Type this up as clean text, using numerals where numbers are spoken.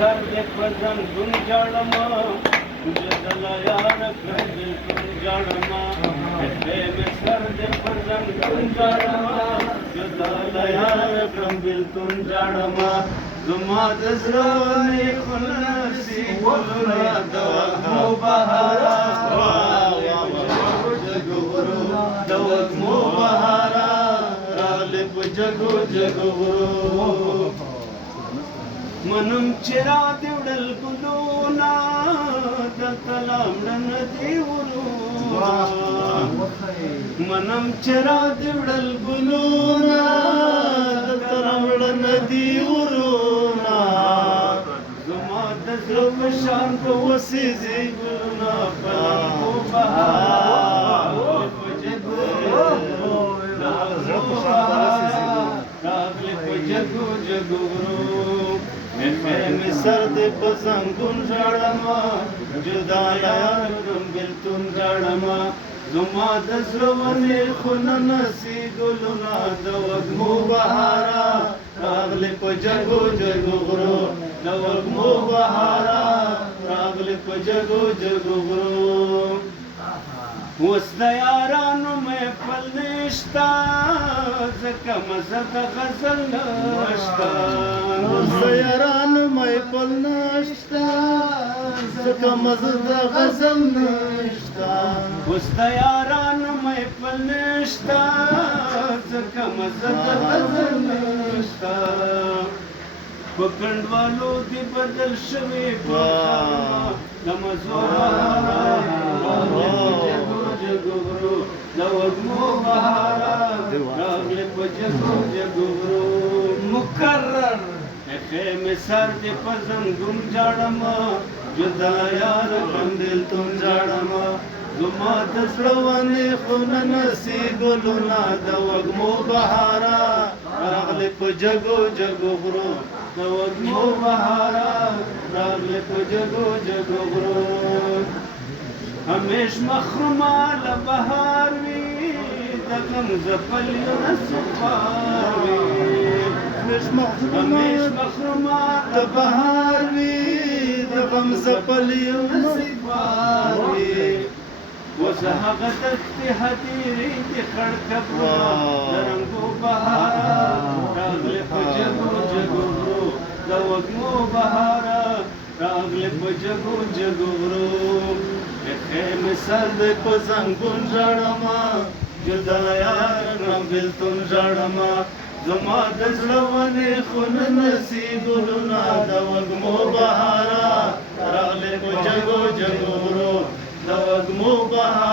سر دې په زنګون ژړما جدله یار کړم بېلتون ژړما پښې مې سر دې په زنګون ژړما جدله یار کړم بېلتون ژړما زما د زړه نیکو نصیبونه د وږمو بهاره د وږمو بهاره راغلې په جګو جګو منم چې را دې وړل ګلونه دلته لامړن دې ورونه منم چې را دې وړل ګلونه دلته لامړن دې ورونه زما د زړه په شان په وسېږي ګلونه په لمبو بهار په جګو راغلې په جګو جګو مې سر دې په زنګون ژړما جدا یار کړم بېلتون ژړما زما د زړه ونې خو نه نسي ګلونه د وږمو بهاره راغلې په جګو جګو غرو د وږمو بهاره راغلې په جګو جګو غرو اوس د یارانو محفل نشته ځکه مزه د غزل نشته اوس د یارانو محفل نشته ځکه مزه د غزل نشته اوس د یارانو محفل نشته ځکه مزه د غزل نشته په کنډوالو دې بدل شوي په د مزو د وږمو بهاره راغلې په جګو جګو مکرر پښې مې سر دې په زنګون ژړما جدا یار کړم بېلتون ژړما زما د زړه ونې خو نه نسي ګلونه د وږمو بهاره راغلې په جګو جګو غرو د وږمو بهاره راغلې په جګو جګو غرو همیش مخرومه له بهار وي د غم زپلیونه سپار وي همیش مخرومه له بهار وي د غم زپلیونه سپار وي اوس هغه دښتې هدیرې دي خړ کبونه د رنګو بهاره راغلې په جګو جګو غرو د وږمو بهاره راغلې په جګو جګو غرو پښې مې سر دې په زنګون ژړما جدا یار کړم بېلتون ژړما زما د زړه ونې خو نه نسي ګلونه د وږمو بهاره راغلې په جګو جګو غرو د وږمو بهاره